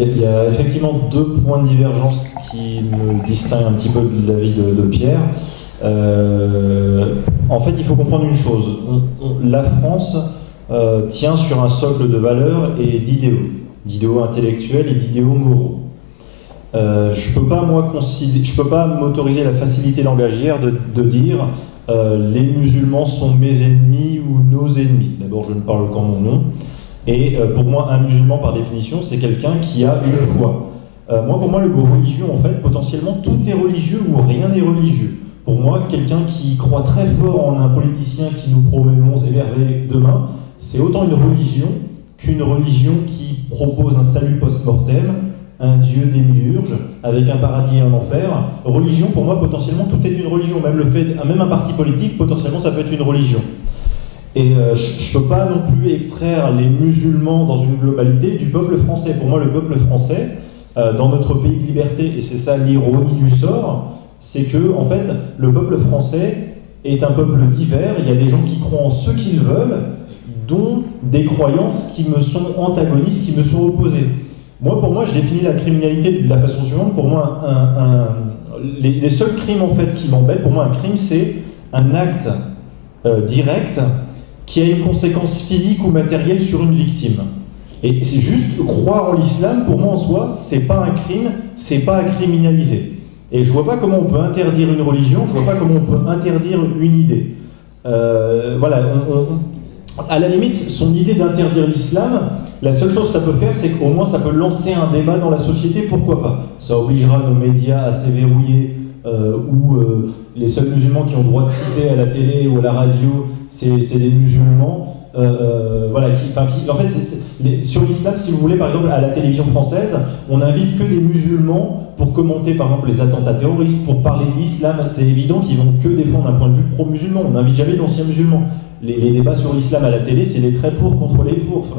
il y a effectivement deux points de divergence qui me distinguent un petit peu de l'avis de Pierre. En fait, il faut comprendre une chose. La France tient sur un socle de valeurs et d'idéaux intellectuels et d'idéaux moraux. Je peux pas m'autoriser la facilité langagière de dire les musulmans sont mes ennemis ou nos ennemis. D'abord, je ne parle qu'en mon nom. Et pour moi, un musulman, par définition, c'est quelqu'un qui a une foi. Pour moi, le mot religion, en fait, potentiellement, tout est religieux ou rien n'est religieux. Pour moi, quelqu'un qui croit très fort en un politicien qui nous promet monts et merveilles demain, c'est autant une religion qu'une religion qui propose un salut post-mortem, un Dieu démiurge, avec un paradis et un enfer. Religion, pour moi, potentiellement, tout est une religion. Même un parti politique, potentiellement, ça peut être une religion. Et je ne peux pas non plus extraire les musulmans dans une globalité du peuple français. Pour moi, le peuple français, dans notre pays de liberté, et c'est ça l'ironie du sort, c'est que, en fait, le peuple français est un peuple divers. Il y a des gens qui croient en ce qu'ils veulent, dont des croyances qui me sont antagonistes, qui me sont opposées. Pour moi, je définis la criminalité de la façon suivante. Pour moi, les seuls crimes, en fait, qui m'embêtent, pour moi, un crime, c'est un acte direct qui a une conséquence physique ou matérielle sur une victime. Et c'est juste croire en l'islam, pour moi en soi, c'est pas un crime, c'est pas à criminaliser. Et je vois pas comment on peut interdire une religion, je vois pas comment on peut interdire une idée. À la limite, son idée d'interdire l'islam, la seule chose que ça peut faire, c'est qu'au moins ça peut lancer un débat dans la société, pourquoi pas. Ça obligera nos médias à s'éverrouiller, où les seuls musulmans qui ont le droit de citer à la télé ou à la radio, c'est des musulmans. En fait, sur l'islam, si vous voulez, par exemple, à la télévision française, on n'invite que des musulmans pour commenter, par exemple, les attentats terroristes, pour parler de l'islam. C'est évident qu'ils vont que défendre un point de vue pro-musulman. On n'invite jamais d'anciens musulmans. Les débats sur l'islam à la télé, c'est les très pour contre les pour. Enfin,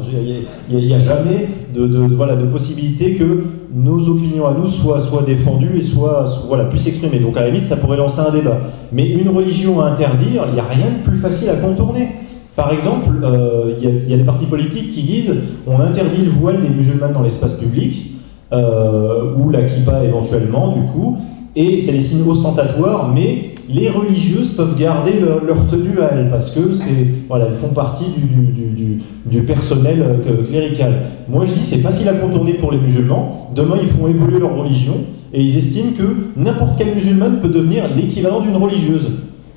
il n'y a jamais de possibilité que nos opinions à nous soient défendues et puissent s'exprimer. Donc à la limite, ça pourrait lancer un débat. Mais une religion à interdire, il n'y a rien de plus facile à contourner. Par exemple, il y a des partis politiques qui disent on interdit le voile des musulmanes dans l'espace public, ou la kippa éventuellement, du coup, et c'est des signes ostentatoires, mais les religieuses peuvent garder leur tenue à elles, parce que elles font partie du personnel clérical. Moi je dis c'est facile à contourner pour les musulmans, demain ils font évoluer leur religion, et ils estiment que n'importe quelle musulmane peut devenir l'équivalent d'une religieuse.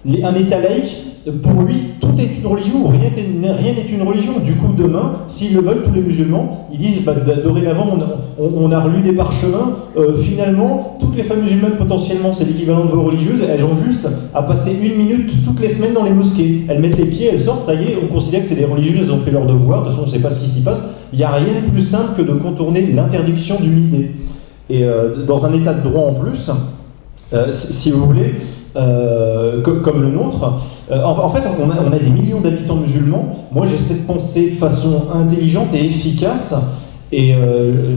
Un État laïque, pour lui, tout est une religion ou rien n'est une religion. Du coup, demain, s'ils le veulent, tous les musulmans, ils disent dorénavant, on a relu des parchemins, finalement, toutes les femmes musulmanes, potentiellement, c'est l'équivalent de vos religieuses, elles ont juste à passer 1 minute toutes les semaines dans les mosquées. Elles mettent les pieds, elles sortent, ça y est, on considère que c'est des religieuses, elles ont fait leur devoir, de toute façon, on ne sait pas ce qui s'y passe. Il n'y a rien de plus simple que de contourner l'interdiction d'une idée. Et dans un état de droit en plus, si vous voulez, comme le nôtre, en fait, on a des millions d'habitants musulmans. Moi, j'essaie de penser de façon intelligente et efficace. Et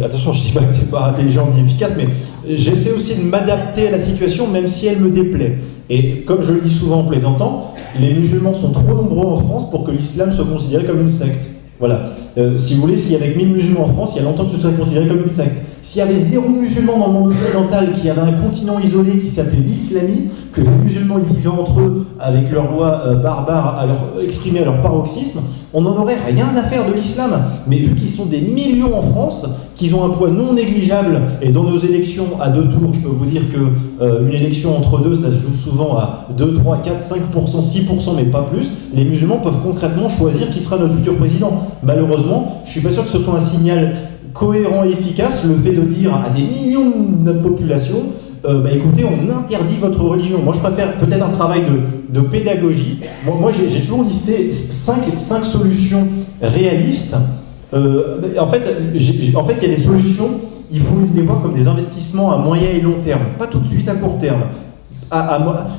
attention, je ne dis pas que tu n'es pas intelligent ni efficace, mais j'essaie aussi de m'adapter à la situation, même si elle me déplaît. Et comme je le dis souvent en plaisantant, les musulmans sont trop nombreux en France pour que l'islam soit considéré comme une secte. Voilà. Si vous voulez, s'il y avait 1000 musulmans en France, il y a longtemps que ce serait considéré comme une secte. S'il y avait 0 musulmans dans le monde occidental, qu'il y avait un continent isolé qui s'appelait l'islamie, que les musulmans y vivaient entre eux avec leurs lois barbares exprimées à leur paroxysme, on n'en aurait rien à faire de l'islam. Mais vu qu'ils sont des millions en France, qu'ils ont un poids non négligeable, et dans nos élections à 2 tours, je peux vous dire qu'une élection entre deux, ça se joue souvent à 2, 3, 4, 5%, 6%, mais pas plus, les musulmans peuvent concrètement choisir qui sera notre futur président. Malheureusement, je ne suis pas sûr que ce soit un signal cohérent et efficace, le fait de dire à des millions de notre population écoutez, on interdit votre religion. Moi, je préfère peut-être un travail de pédagogie. Moi j'ai toujours listé 5 solutions réalistes. En fait, il y a des solutions, il faut les voir comme des investissements à moyen et long terme, pas tout de suite à court terme.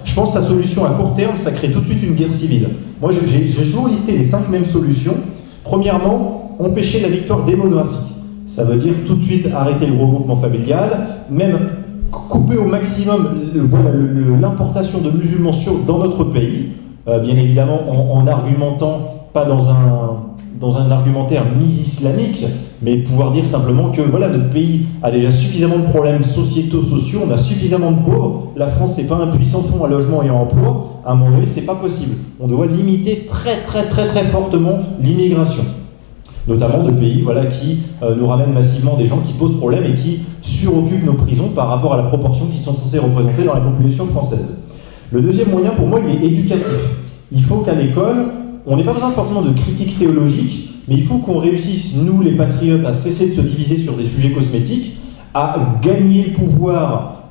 Je pense que sa solution à court terme, ça crée tout de suite une guerre civile. Moi, j'ai toujours listé les 5 mêmes solutions. Premièrement, empêcher la victoire démographique. Ça veut dire tout de suite arrêter le regroupement familial, même couper au maximum l'importation de musulmans dans notre pays, bien évidemment en argumentant pas dans dans un argumentaire mi-islamique, mais pouvoir dire simplement que voilà, notre pays a déjà suffisamment de problèmes sociétaux, sociaux, on a suffisamment de pauvres, la France c'est pas un puissant fonds à logement et à emploi, à un moment donné c'est pas possible. On doit limiter très fortement l'immigration, notamment de pays voilà, qui nous ramènent massivement des gens qui posent problème et qui suroccupent nos prisons par rapport à la proportion qu'ils sont censés représenter dans la population française. Le deuxième moyen pour moi il est éducatif. Il faut qu'à l'école, on n'ait pas besoin forcément de critiques théologiques, mais il faut qu'on réussisse, nous les patriotes, à cesser de se diviser sur des sujets cosmétiques, à gagner le pouvoir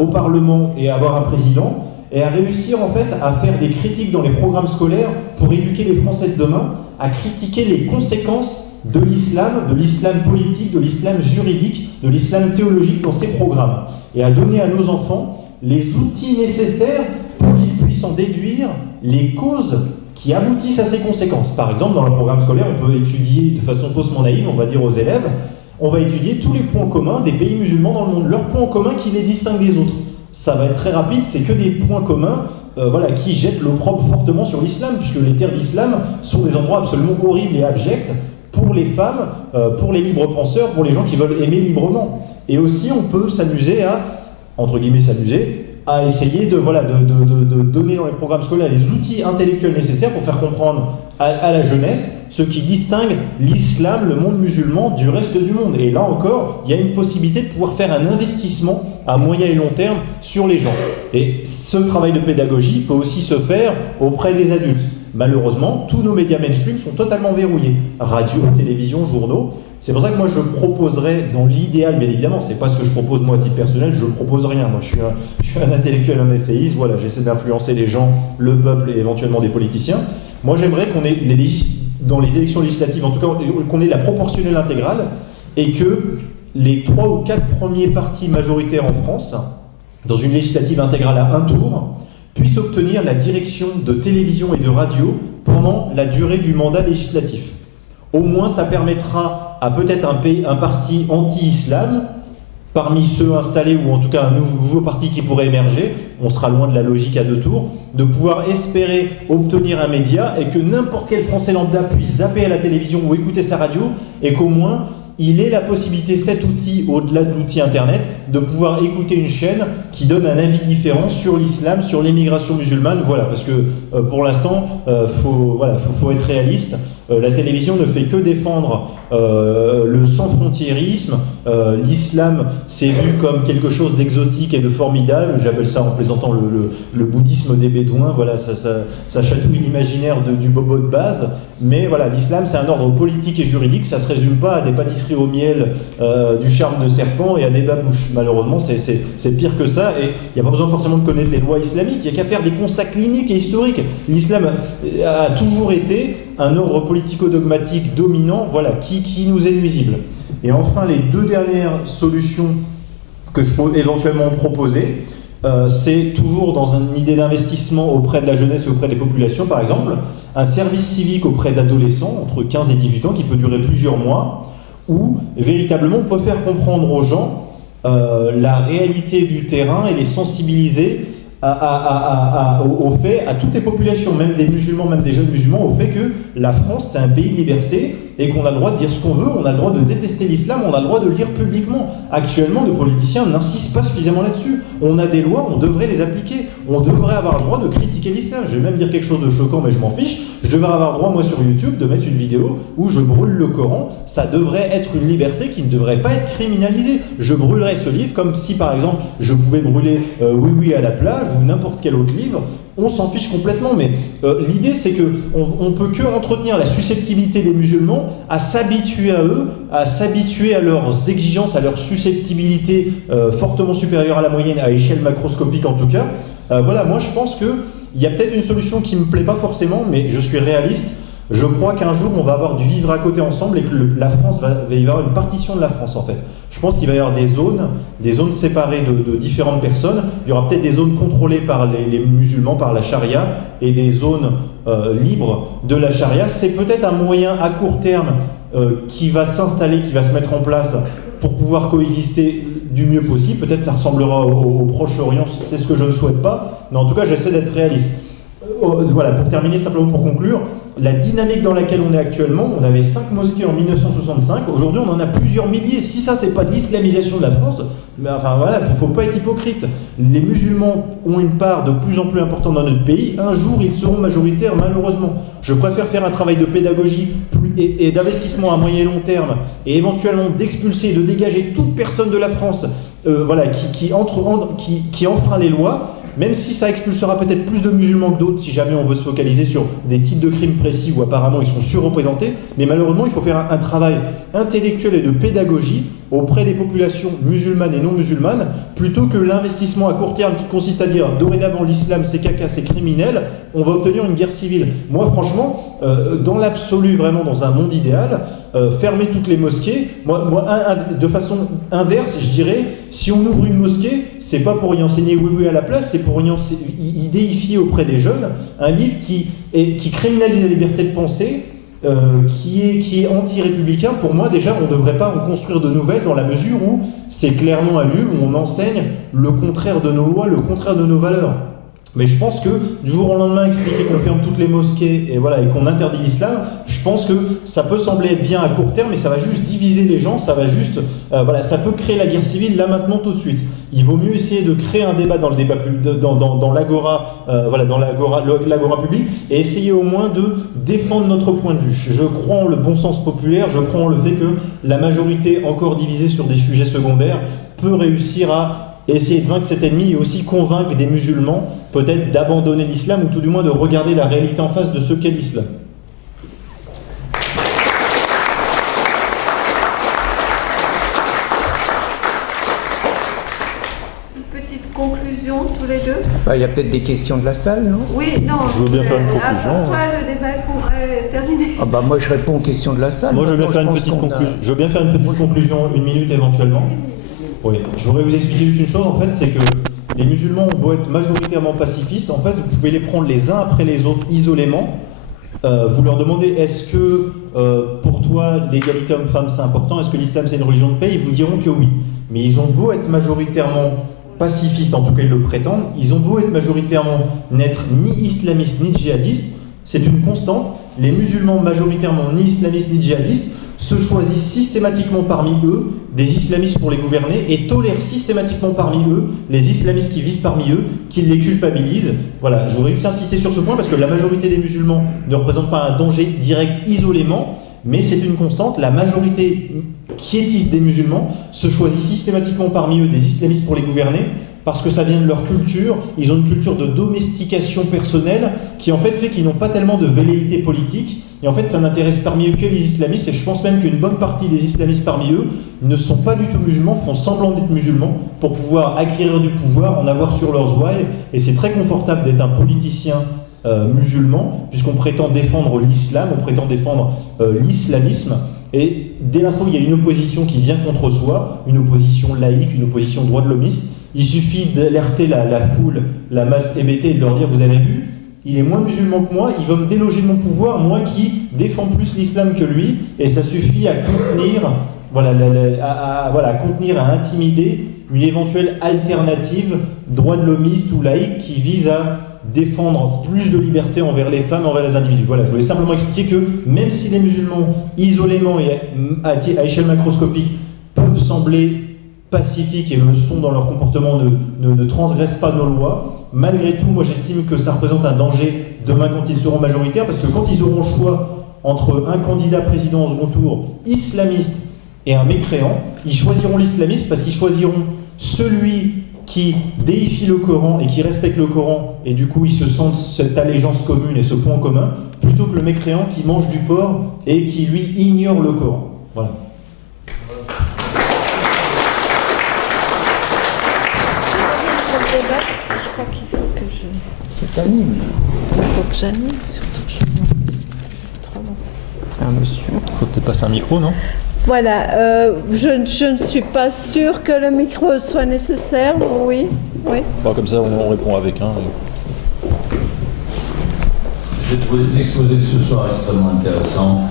au Parlement et avoir un président, et à réussir en fait à faire des critiques dans les programmes scolaires pour éduquer les Français de demain, à critiquer les conséquences de l'islam politique, de l'islam juridique, de l'islam théologique dans ces programmes, et à donner à nos enfants les outils nécessaires pour qu'ils puissent en déduire les causes qui aboutissent à ces conséquences. Par exemple, dans le programme scolaire, on peut étudier de façon faussement naïve, on va dire aux élèves, on va étudier tous les points communs des pays musulmans dans le monde, leurs points communs qui les distinguent des autres. Ça va être très rapide, c'est que des points communs voilà, qui jettent l'opprobre fortement sur l'islam, puisque les terres d'islam sont des endroits absolument horribles et abjects pour les femmes, pour les libres penseurs, pour les gens qui veulent aimer librement. Et aussi, on peut s'amuser à, entre guillemets s'amuser, à essayer de donner dans les programmes scolaires les outils intellectuels nécessaires pour faire comprendre à la jeunesse ce qui distingue l'islam, le monde musulman, du reste du monde. Et là encore, il y a une possibilité de pouvoir faire un investissement à moyen et long terme sur les gens. Et ce travail de pédagogie peut aussi se faire auprès des adultes. Malheureusement, tous nos médias mainstream sont totalement verrouillés. Radio, télévision, journaux. C'est pour ça que moi je proposerais, dans l'idéal bien évidemment, c'est pas ce que je propose moi à titre personnel, je propose rien, moi je suis un intellectuel, un essayiste, voilà, j'essaie d'influencer les gens, le peuple et éventuellement des politiciens. Moi j'aimerais qu'on ait, dans les élections législatives en tout cas, qu'on ait la proportionnelle intégrale et que les 3 ou 4 premiers partis majoritaires en France, dans une législative intégrale à un tour, puissent obtenir la direction de télévision et de radio pendant la durée du mandat législatif. Au moins, ça permettra à peut-être un parti anti-islam, parmi ceux installés, ou en tout cas un nouveau parti qui pourrait émerger, on sera loin de la logique à 2 tours, de pouvoir espérer obtenir un média et que n'importe quel Français lambda puisse zapper à la télévision ou écouter sa radio, et qu'au moins il ait la possibilité, cet outil, au-delà de l'outil internet, de pouvoir écouter une chaîne qui donne un avis différent sur l'islam, sur l'immigration musulmane, voilà, parce que pour l'instant, faut être réaliste. La télévision ne fait que défendre le sans-frontiérisme. L'islam, c'est vu comme quelque chose d'exotique et de formidable. J'appelle ça, en plaisantant, le bouddhisme des bédouins. Voilà, ça chatouille l'imaginaire du bobo de base. Mais voilà, l'islam, c'est un ordre politique et juridique. Ça ne se résume pas à des pâtisseries au miel, du charme de serpent et à des babouches. Malheureusement, c'est pire que ça. Et il n'y a pas besoin forcément de connaître les lois islamiques. Il n'y a qu'à faire des constats cliniques et historiques. L'islam a toujours été un ordre politico-dogmatique dominant, voilà, qui nous est nuisible. Et enfin, les 2 dernières solutions que je peux éventuellement proposer, c'est toujours dans une idée d'investissement auprès de la jeunesse et auprès des populations, par exemple, un service civique auprès d'adolescents entre 15 et 18 ans qui peut durer plusieurs mois, où véritablement on peut faire comprendre aux gens la réalité du terrain et les sensibiliser au fait, à toutes les populations, même des musulmans, même des jeunes musulmans, au fait que la France c'est un pays de liberté et qu'on a le droit de dire ce qu'on veut, on a le droit de détester l'islam, on a le droit de le dire publiquement. Actuellement, nos politiciens n'insistent pas suffisamment là-dessus. On a des lois, on devrait les appliquer. On devrait avoir le droit de critiquer l'islam. Je vais même dire quelque chose de choquant, mais je m'en fiche. Je devrais avoir le droit, moi, sur YouTube, de mettre une vidéo où je brûle le Coran. Ça devrait être une liberté qui ne devrait pas être criminalisée. Je brûlerais ce livre comme si, par exemple, je pouvais brûler Oui Oui à la plage ou n'importe quel autre livre. On s'en fiche complètement, mais l'idée c'est qu'on ne peut que entretenir la susceptibilité des musulmans à s'habituer à eux, à s'habituer à leurs exigences, à leur susceptibilité fortement supérieure à la moyenne, à échelle macroscopique en tout cas. Voilà, moi je pense qu'il y a peut-être une solution qui ne me plaît pas forcément, mais je suis réaliste. Je crois qu'un jour on va avoir du vivre à côté ensemble et que la France va y avoir une partition de la France en fait. Je pense qu'il va y avoir des zones séparées de différentes personnes. Il y aura peut-être des zones contrôlées par les musulmans, par la charia, et des zones libres de la charia. C'est peut-être un moyen à court terme qui va s'installer, qui va se mettre en place pour pouvoir coexister du mieux possible. Peut-être ça ressemblera au Proche-Orient, c'est ce que je ne souhaite pas, mais en tout cas j'essaie d'être réaliste. Voilà, pour terminer, simplement pour conclure, la dynamique dans laquelle on est actuellement, on avait 5 mosquées en 1965, aujourd'hui on en a plusieurs milliers. Si ça c'est pas de l'islamisation de la France, mais enfin voilà, il ne faut pas être hypocrite. Les musulmans ont une part de plus en plus importante dans notre pays, un jour ils seront majoritaires malheureusement. Je préfère faire un travail de pédagogie et d'investissement à moyen et long terme, et éventuellement d'expulser, de dégager toute personne de la France voilà, qui enfreint les lois, même si ça expulsera peut-être plus de musulmans que d'autres, si jamais on veut se focaliser sur des types de crimes précis où apparemment ils sont surreprésentés, mais malheureusement il faut faire un travail intellectuel et de pédagogie auprès des populations musulmanes et non musulmanes, plutôt que l'investissement à court terme qui consiste à dire dorénavant l'islam c'est caca, c'est criminel, on va obtenir une guerre civile. Moi franchement, dans l'absolu, vraiment dans un monde idéal, fermer toutes les mosquées, de façon inverse, je dirais, si on ouvre une mosquée, c'est pas pour y enseigner oui à la place, c'est pour y déifier auprès des jeunes un livre qui criminalise la liberté de penser, qui est anti-républicain. Pour moi, déjà, on ne devrait pas en construire de nouvelles dans la mesure où c'est clairement un lieu où on enseigne le contraire de nos lois, le contraire de nos valeurs. Mais je pense que du jour au lendemain, expliquer qu'on ferme toutes les mosquées et qu'on interdit l'islam, je pense que ça peut sembler être bien à court terme, mais ça va juste diviser les gens, ça va juste, ça peut créer la guerre civile là maintenant tout de suite. Il vaut mieux essayer de créer un débat dans le débat dans l'agora, dans l'agora publique, et essayer au moins de défendre notre point de vue. Je crois en le bon sens populaire, je crois en le fait que la majorité encore divisée sur des sujets secondaires peut réussir à essayer de vaincre cet ennemi et aussi convaincre des musulmans peut-être d'abandonner l'islam ou tout du moins de regarder la réalité en face de ce qu'est l'islam. Une petite conclusion tous les deux. Il y a peut-être des questions de la salle, non? Oui, non. Je veux bien faire une conclusion. Après, le débat est terminé. Moi je réponds aux questions de la salle. Moi je veux bien faire une petite conclusion. Je veux bien faire une petite conclusion, une minute éventuellement. Oui, je voudrais vous expliquer juste une chose, en fait, c'est que les musulmans ont beau être majoritairement pacifistes, en fait, vous pouvez les prendre les uns après les autres isolément. Vous leur demandez, est-ce que pour toi l'égalité homme-femme c'est important, est-ce que l'islam c'est une religion de paix? Ils vous diront que oui. Mais ils ont beau être majoritairement pacifistes, en tout cas ils le prétendent, ils ont beau être majoritairement n'être ni islamistes ni djihadistes, c'est une constante, les musulmans majoritairement ni islamistes ni djihadistes se choisissent systématiquement parmi eux des islamistes pour les gouverner et tolèrent systématiquement parmi eux les islamistes qui vivent parmi eux, qui les culpabilisent. Voilà, je voudrais juste insister sur ce point parce que la majorité des musulmans ne représente pas un danger direct isolément, mais c'est une constante. La majorité quiétiste des musulmans se choisit systématiquement parmi eux des islamistes pour les gouverner parce que ça vient de leur culture. Ils ont une culture de domestication personnelle qui en fait qu'ils n'ont pas tellement de velléité politique. Et en fait, ça n'intéresse parmi eux que les islamistes, et je pense même qu'une bonne partie des islamistes parmi eux ne sont pas du tout musulmans, font semblant d'être musulmans pour pouvoir acquérir du pouvoir, en avoir sur leurs ouailles, et c'est très confortable d'être un politicien musulman, puisqu'on prétend défendre l'islam, on prétend défendre l'islamisme, et dès l'instant où il y a une opposition qui vient contre soi, une opposition laïque, une opposition droit de l'homiste, il suffit d'alerter la foule, la masse hébétée, et de leur dire, vous avez vu, il est moins musulman que moi, il veut me déloger de mon pouvoir, moi qui défends plus l'islam que lui, et ça suffit à contenir, à contenir, à intimider une éventuelle alternative droit de l'homiste ou laïque qui vise à défendre plus de liberté envers les femmes, envers les individus. Voilà, je voulais simplement expliquer que même si les musulmans, isolément et à échelle macroscopique, peuvent sembler pacifiques et le sont dans leur comportement, ne transgressent pas nos lois, malgré tout, moi j'estime que ça représente un danger demain quand ils seront majoritaires, parce que quand ils auront le choix entre un candidat président au second tour islamiste et un mécréant, ils choisiront l'islamiste parce qu'ils choisiront celui qui déifie le Coran et qui respecte le Coran, et du coup ils se sentent cette allégeance commune et ce point commun, plutôt que le mécréant qui mange du porc et qui lui ignore le Coran. Voilà. T'animes. Il faut que j'anime, surtout que je suis trop long. Un monsieur. Il faut peut-être passer un micro, non? Voilà, je ne suis pas sûre que le micro soit nécessaire, oui. Bon, comme ça, on répond avec un. J'ai trouvé les exposés de ce soir extrêmement intéressants,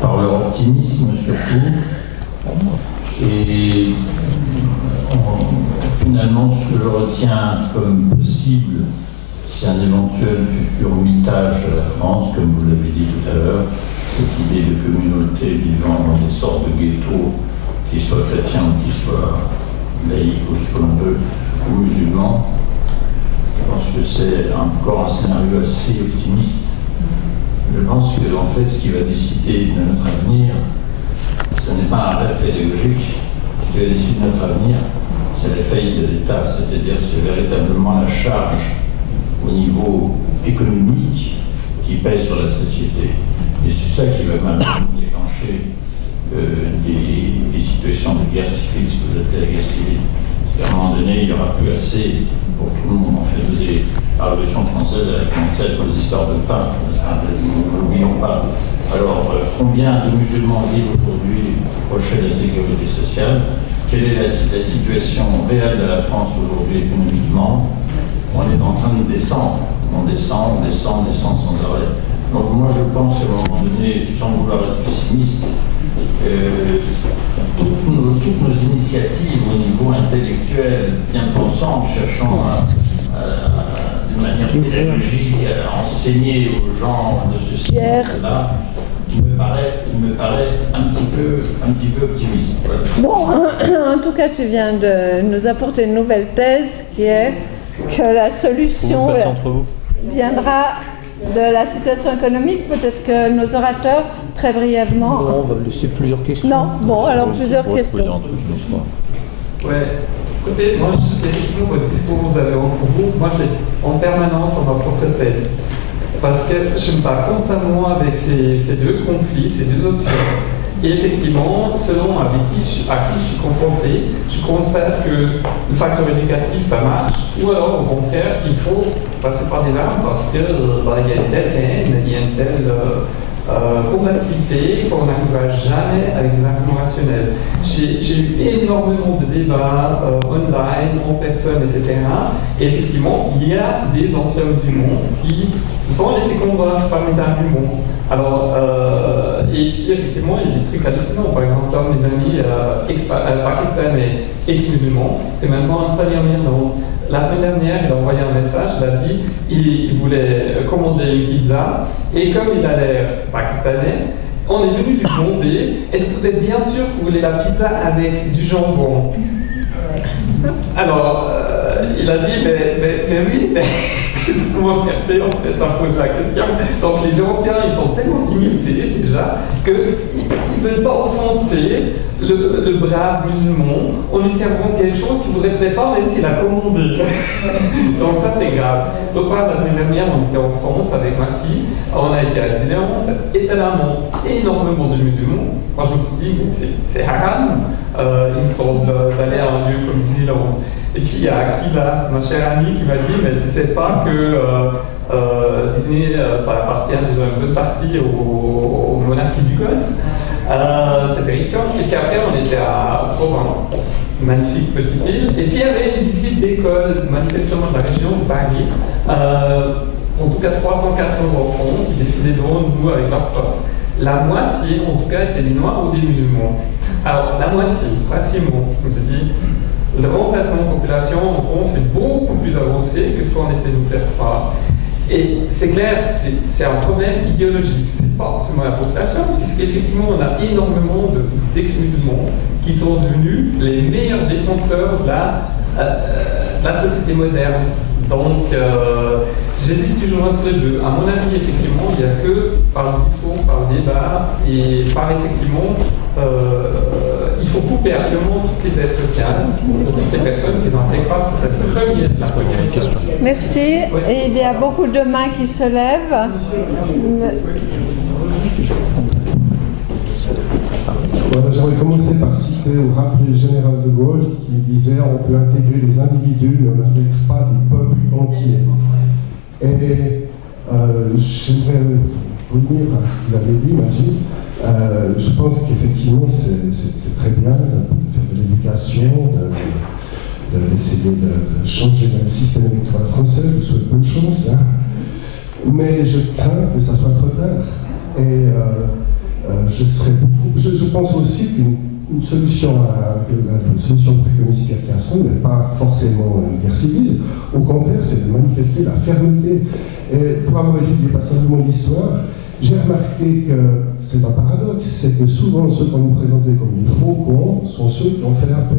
par leur optimisme surtout, et finalement ce que je retiens comme possible, si un éventuel futur mitage de la France, comme vous l'avez dit tout à l'heure, cette idée de communauté vivant dans des sortes de ghettos, qu'ils soient chrétiens ou qu'ils soient laïcs ou ce que l'on veut, ou musulmans, je pense que c'est encore un scénario assez optimiste. Je pense que en fait, ce qui va décider de notre avenir, ce n'est pas un rêve pédagogique. Ce qui va décider de notre avenir, c'est la faillite de l'État, c'est-à-dire c'est véritablement la charge au niveau économique qui pèse sur la société. Et c'est ça qui va maintenant déclencher des situations de guerre civile, ce que vous appelez la guerre civile. C'est qu'à un moment donné, il n'y aura plus assez pour tout le monde. En fait, la Révolution française, elle a commencé avec les histoires de pain, n'oublions pas. Alors, combien de musulmans vivent aujourd'hui proches de la sécurité sociale? Quelle est la situation réelle de la France aujourd'hui économiquement? On est en train de descendre. On descend sans arrêt. Donc moi je pense qu'à un moment donné, sans vouloir être pessimiste, toutes nos initiatives au niveau intellectuel, bien pensant, cherchant de manière pédagogique à enseigner aux gens de ceci, de cela, me paraît un petit peu optimiste. Voilà. Bon, en tout cas, tu viens de nous apporter une nouvelle thèse qui est que la solution viendra de la situation économique. Peut-être que nos orateurs, très brièvement... Bon, on va laisser plusieurs questions. Non, bon, alors plusieurs questions. Ouais, écoutez, moi, effectivement, votre discours que vous avez entre vous, moi, je l'ai en permanence dans ma propre tête. Parce que je me bats constamment avec ces deux conflits, ces deux options. Et effectivement, selon à qui je suis confronté, je constate que le facteur éducatif, ça marche, ou alors au contraire qu'il faut passer par des armes parce qu'il y a une telle haine, il y a une telle combativité qu'on n'arrivera jamais avec des arguments rationnels. J'ai eu énormément de débats online, en personne, etc. Et effectivement, il y a des anciens musulmans qui se sont laissés convaincre par mes arguments. Alors, et puis effectivement, il y a des trucs hallucinants. Par exemple, là, mes amis pakistanais ex-musulmans, c'est maintenant installé en Irlande. La semaine dernière, il a envoyé un message, il a dit il voulait commander une pizza, et comme il a l'air pakistanais, on est venu lui demander est-ce que vous êtes bien sûr que vous voulez la pizza avec du jambon? Alors, il a dit mais oui, mais qu'est-ce que vous regardez en fait à poser la question? Donc les Européens, ils sont tellement immiscés déjà qu'ils ne veulent pas offenser le brave musulman en lui servant quelque chose qu'il ne voudrait peut-être pas, même s'il a commandé. Donc ça c'est grave. Donc voilà, la semaine dernière, on était en France avec ma fille, on a été à Disneyland, étonnamment énormément de musulmans. Moi je me suis dit, mais c'est haram, il me semble, d'aller à un lieu comme Disneyland. Et puis il y a Akila, ma chère amie, qui m'a dit mais tu sais pas que Disney, ça appartient déjà une bonne partie aux monarchies du Golfe. C'est terrifiant. Et puis après on était à Provins, magnifique petite ville. Et puis il y avait une visite d'école, manifestement de la région de Paris. En tout cas 300-400 enfants qui défilaient devant nous avec leurs profs. La moitié, en tout cas, étaient des noirs ou des musulmans. Alors la moitié, facilement, je me suis dit. Le remplacement de population en France est beaucoup plus avancé que ce qu'on essaie de nous faire croire. Et c'est clair, c'est un problème idéologique. C'est pas seulement la population, puisqu'effectivement, on a énormément d'ex-musulmans qui sont devenus les meilleurs défenseurs de la société moderne. Donc, j'hésite toujours entre les deux. À mon avis, effectivement, il n'y a que par le discours, par le débat et par effectivement, il faut couper absolument toutes les aides sociales pour toutes les personnes qui n'intègrent pas cette la première question. Merci. Oui. Et il y a beaucoup de mains qui se lèvent. Voilà, j'aimerais commencer par citer ou rappeler le général de Gaulle qui disait on peut intégrer les individus, mais on n'intègre pas des peuples entiers. Et j'aimerais revenir à ce que vous avez dit, Majid. Je pense qu'effectivement c'est très bien de faire de l'éducation, d'essayer de changer le système électoral français, je vous souhaite bonne chance. Hein. Mais je crains que ça soit trop tard. Et je pense aussi qu'une une solution préconisée Pierre Casson n'est pas forcément une guerre civile. Au contraire, c'est de manifester la fermeté. Et pour avoir étudié passablement l'histoire, j'ai remarqué que c'est un paradoxe, c'est que souvent ceux qu'on nous présentait comme les faucons sont ceux qui ont fait la paix.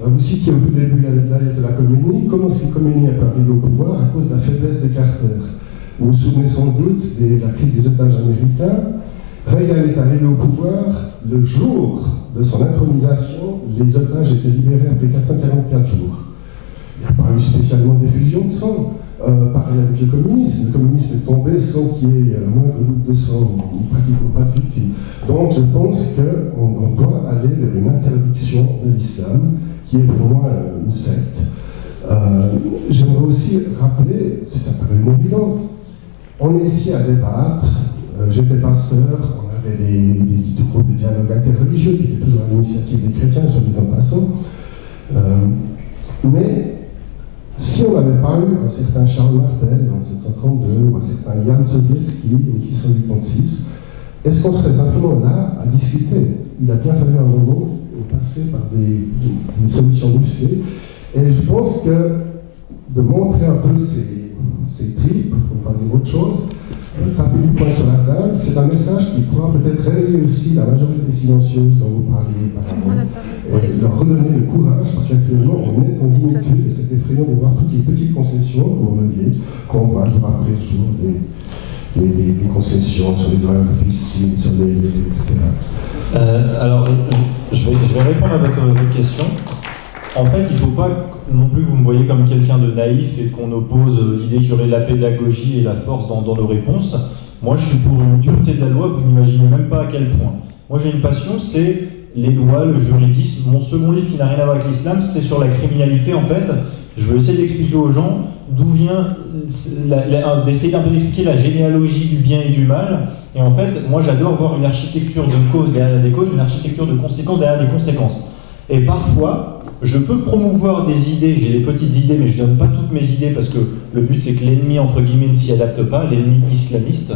Vous citiez au tout début la lettre de la Khomeini. Comment est-ce que Khomeini est arrivé au pouvoir? À cause de la faiblesse de Carter. Vous vous souvenez sans doute de la crise des otages américains. Reagan est arrivé au pouvoir le jour de son intronisation. Les otages étaient libérés après 444 jours. Il n'y a pas eu spécialement d'effusion de sang. Pareil avec le communisme. Le communisme est tombé sans qu'il y ait moindre goutte de sang, ou pratiquement pas de victimes. Donc je pense qu'on doit aller vers une interdiction de l'islam, qui est pour moi une secte. J'aimerais aussi rappeler, si ça paraît une évidence, on est ici à débattre. J'étais pasteur, on avait des groupes de dialogue interreligieux qui étaient toujours à l'initiative des chrétiens, soit dit en passant. Mais si on n'avait pas eu un certain Charles Martel en 1732, ou un certain Jan Sobieski en 1686, est-ce qu'on serait simplement là à discuter? Il a bien fallu un moment passer par des solutions musclées. Et je pense que de montrer un peu ces tripes, on va dire autre chose, taper du poing sur la table, c'est un message qui pourra peut-être réveiller aussi la majorité silencieuse dont vous parliez auparavant, et leur redonner le courage, parce qu'actuellement on est en diminution, et c'est effrayant de voir toutes les petites concessions que vous releviez, qu'on voit jour après jour, des concessions sur les droits difficiles, sur les etc. Alors, je vais répondre avec votre question. En fait, il ne faut pas non plus que vous me voyez comme quelqu'un de naïf et qu'on oppose l'idée qu'il y aurait la pédagogie et la force dans nos réponses. Moi, je suis pour une dureté de la loi, vous n'imaginez même pas à quel point. Moi, j'ai une passion, c'est les lois, le juridisme. Mon second livre, qui n'a rien à voir avec l'islam, c'est sur la criminalité, en fait. Je veux essayer d'expliquer aux gens d'où vient, d'essayer un peu d'expliquer la généalogie du bien et du mal. Et en fait, moi, j'adore voir une architecture de causes derrière des causes, une architecture de conséquences derrière des conséquences. Et parfois, je peux promouvoir des idées, j'ai des petites idées, mais je ne donne pas toutes mes idées parce que le but c'est que l'ennemi, entre guillemets, ne s'y adapte pas, l'ennemi islamiste.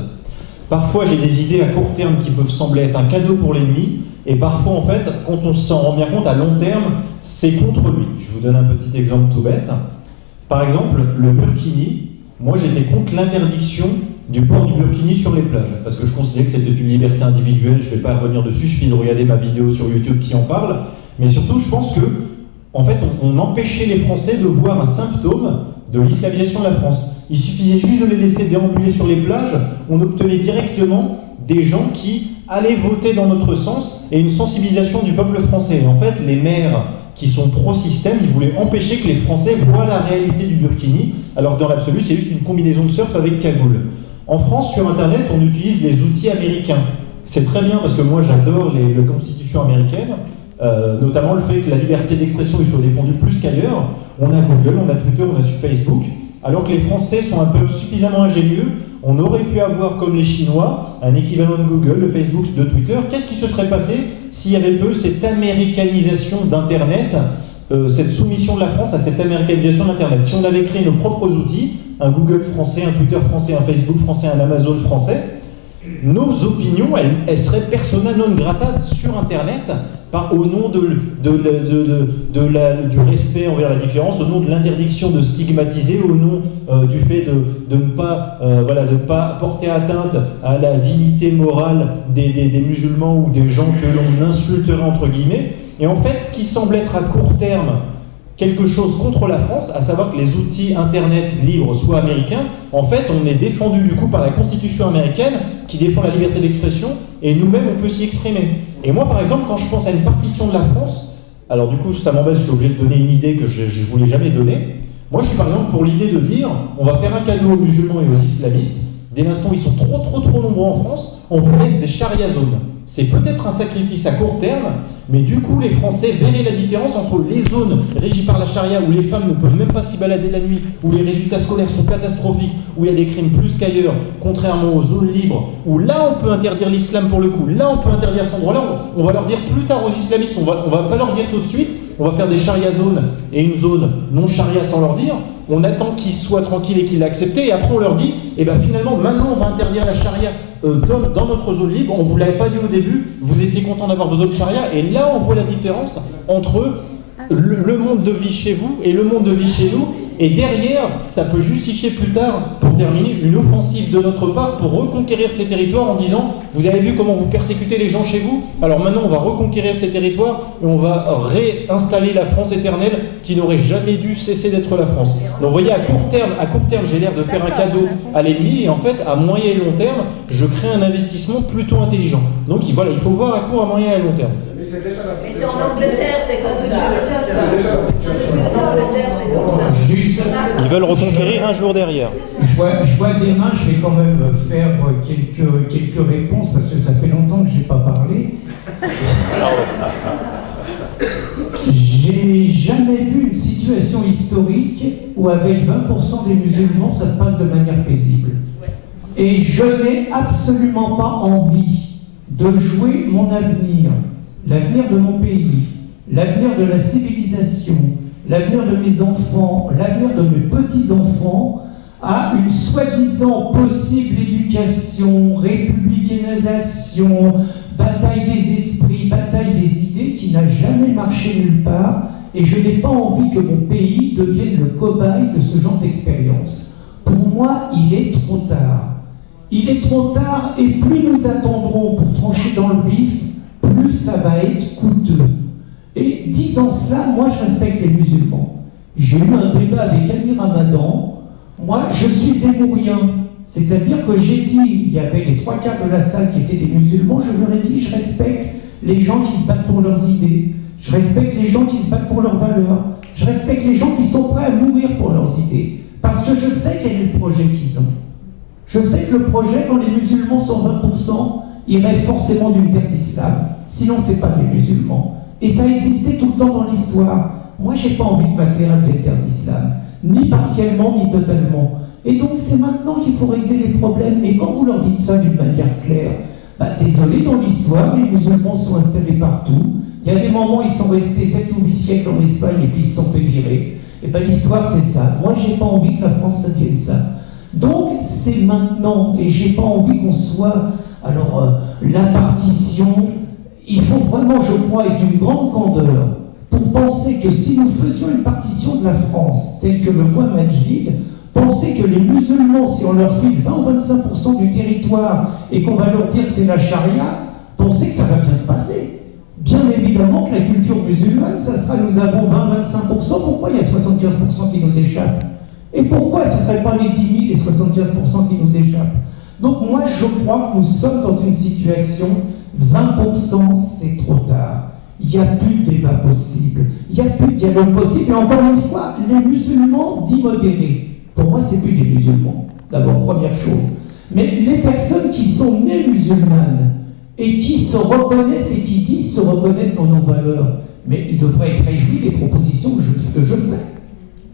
Parfois, j'ai des idées à court terme qui peuvent sembler être un cadeau pour l'ennemi, et parfois, en fait, quand on s'en rend bien compte, à long terme, c'est contre lui. Je vous donne un petit exemple tout bête. Par exemple, le burkini, moi j'étais contre l'interdiction du port du burkini sur les plages, parce que je considérais que c'était une liberté individuelle, je ne vais pas revenir dessus, il suffit de regarder ma vidéo sur YouTube qui en parle, mais surtout je pense que, en fait, on empêchait les Français de voir un symptôme de l'islamisation de la France. Il suffisait juste de les laisser déambuler sur les plages, on obtenait directement des gens qui allaient voter dans notre sens et une sensibilisation du peuple français. Et en fait, les maires qui sont pro-système, ils voulaient empêcher que les Français voient la réalité du burkini, alors que dans l'absolu, c'est juste une combinaison de surf avec cagoule. En France, sur Internet, on utilise les outils américains. C'est très bien parce que moi, j'adore les constitutions américaines, notamment le fait que la liberté d'expression soit défendue plus qu'ailleurs. On a Google, on a Twitter, on a sur Facebook, alors que les Français sont un peu suffisamment ingénieux. On aurait pu avoir, comme les Chinois, un équivalent de Google, de Facebook, de Twitter. Qu'est-ce qui se serait passé s'il y avait peu cette américanisation d'Internet, cette soumission de la France à cette américanisation d'Internet? Si on avait créé nos propres outils, un Google français, un Twitter français, un Facebook français, un Amazon français, nos opinions, elles seraient persona non grata sur Internet, au nom du respect envers la différence, au nom de l'interdiction de stigmatiser, au nom du fait de ne pas porter atteinte à la dignité morale des musulmans ou des gens que l'on insulterait entre guillemets. Et en fait, ce qui semble être à court terme quelque chose contre la France, à savoir que les outils Internet libres soient américains, en fait, on est défendu du coup par la Constitution américaine qui défend la liberté d'expression, et nous-mêmes, on peut s'y exprimer. Et moi, par exemple, quand je pense à une partition de la France, alors du coup, ça m'embête, je suis obligé de donner une idée que je ne voulais jamais donner. Moi, je suis par exemple pour l'idée de dire, on va faire un cadeau aux musulmans et aux islamistes, dès l'instant où ils sont trop nombreux en France, on vous laisse des charia zones. C'est peut-être un sacrifice à court terme, mais du coup, les Français verraient la différence entre les zones régies par la charia où les femmes ne peuvent même pas s'y balader la nuit, où les résultats scolaires sont catastrophiques, où il y a des crimes plus qu'ailleurs, contrairement aux zones libres, où là on peut interdire l'islam pour le coup, là on peut interdire à cet endroit-là, on va leur dire plus tard aux islamistes, on va pas leur dire tout de suite, on va faire des charia zones et une zone non charia sans leur dire, on attend qu'ils soient tranquilles et qu'ils l'aient accepté, et après on leur dit, eh ben finalement, maintenant on va interdire la charia dans notre zone libre, on ne vous l'avait pas dit au début, vous étiez content d'avoir vos zones charia, et là on voit la différence entre le monde de vie chez vous et le monde de vie chez nous, et derrière, ça peut justifier plus tard, pour terminer, une offensive de notre part pour reconquérir ces territoires en disant « Vous avez vu comment vous persécutez les gens chez vous? Alors maintenant, on va reconquérir ces territoires et on va réinstaller la France éternelle qui n'aurait jamais dû cesser d'être la France. » Donc vous voyez, à court terme, j'ai l'air de faire un cadeau à l'ennemi, et en fait, à moyen et long terme, je crée un investissement plutôt intelligent. Donc voilà, il faut voir à court, à moyen et à long terme. Mais c'est en Angleterre, c'est comme ça. Ils veulent reconquérir un jour derrière. Je vois des mains, je vais quand même faire quelques réponses parce que ça fait longtemps que je n'ai pas parlé. J'ai jamais vu une situation historique où avec 20% des musulmans, ça se passe de manière paisible. Et je n'ai absolument pas envie de jouer mon avenir, l'avenir de mon pays, l'avenir de la civilisation, l'avenir de mes enfants, l'avenir de mes petits-enfants, à une soi-disant possible éducation, républicanisation, bataille des esprits, bataille des idées qui n'a jamais marché nulle part, et je n'ai pas envie que mon pays devienne le cobaye de ce genre d'expérience. Pour moi, il est trop tard. Il est trop tard, et plus nous attendrons pour trancher dans le vif, plus ça va être coûteux. Et disant cela, moi je respecte les musulmans. J'ai eu un débat avec Amir Ramadan. Moi je suis zémourien, c'est-à-dire que j'ai dit, il y avait les 3/4 de la salle qui étaient des musulmans, je leur ai dit je respecte les gens qui se battent pour leurs idées, je respecte les gens qui se battent pour leurs valeurs, je respecte les gens qui sont prêts à mourir pour leurs idées, parce que je sais quel est le projet qu'ils ont. Je sais que le projet, quand les musulmans sont 20%, il rêve forcément d'une terre d'islam, sinon c'est pas des musulmans. Et ça a existé tout le temps dans l'histoire. Moi, j'ai pas envie que ma terre devienne terre d'islam, ni partiellement, ni totalement. Et donc, c'est maintenant qu'il faut régler les problèmes. Et quand vous leur dites ça d'une manière claire, désolé, dans l'histoire, les musulmans sont installés partout. Il y a des moments où ils sont restés 7 ou 8 siècles en Espagne et puis ils se sont fait virer. Et bien, l'histoire, c'est ça. Moi, j'ai pas envie que la France devienne ça. Donc, c'est maintenant. Et j'ai pas envie qu'on soit... Alors, la partition... Il faut vraiment, je crois, être d'une grande candeur pour penser que si nous faisions une partition de la France, telle que le voit Majid, penser que les musulmans, si on leur file 20 ou 25% du territoire et qu'on va leur dire c'est la charia, penser que ça va bien se passer. Bien évidemment que la culture musulmane, ça sera nous avons 20-25%, pourquoi il y a 75% qui nous échappent? Et pourquoi ce ne serait pas les 10 000 et 75% qui nous échappent? Donc moi, je crois que nous sommes dans une situation... 20%, c'est trop tard. Il n'y a plus de débat possible. Il n'y a plus de dialogue possible. Et encore une fois, les musulmans dits modérés. Pour moi, c'est plus des musulmans. D'abord, première chose. Mais les personnes qui sont nées musulmanes et qui se reconnaissent et qui disent se reconnaître dans nos valeurs, mais ils devraient être réjouis des propositions que je fais.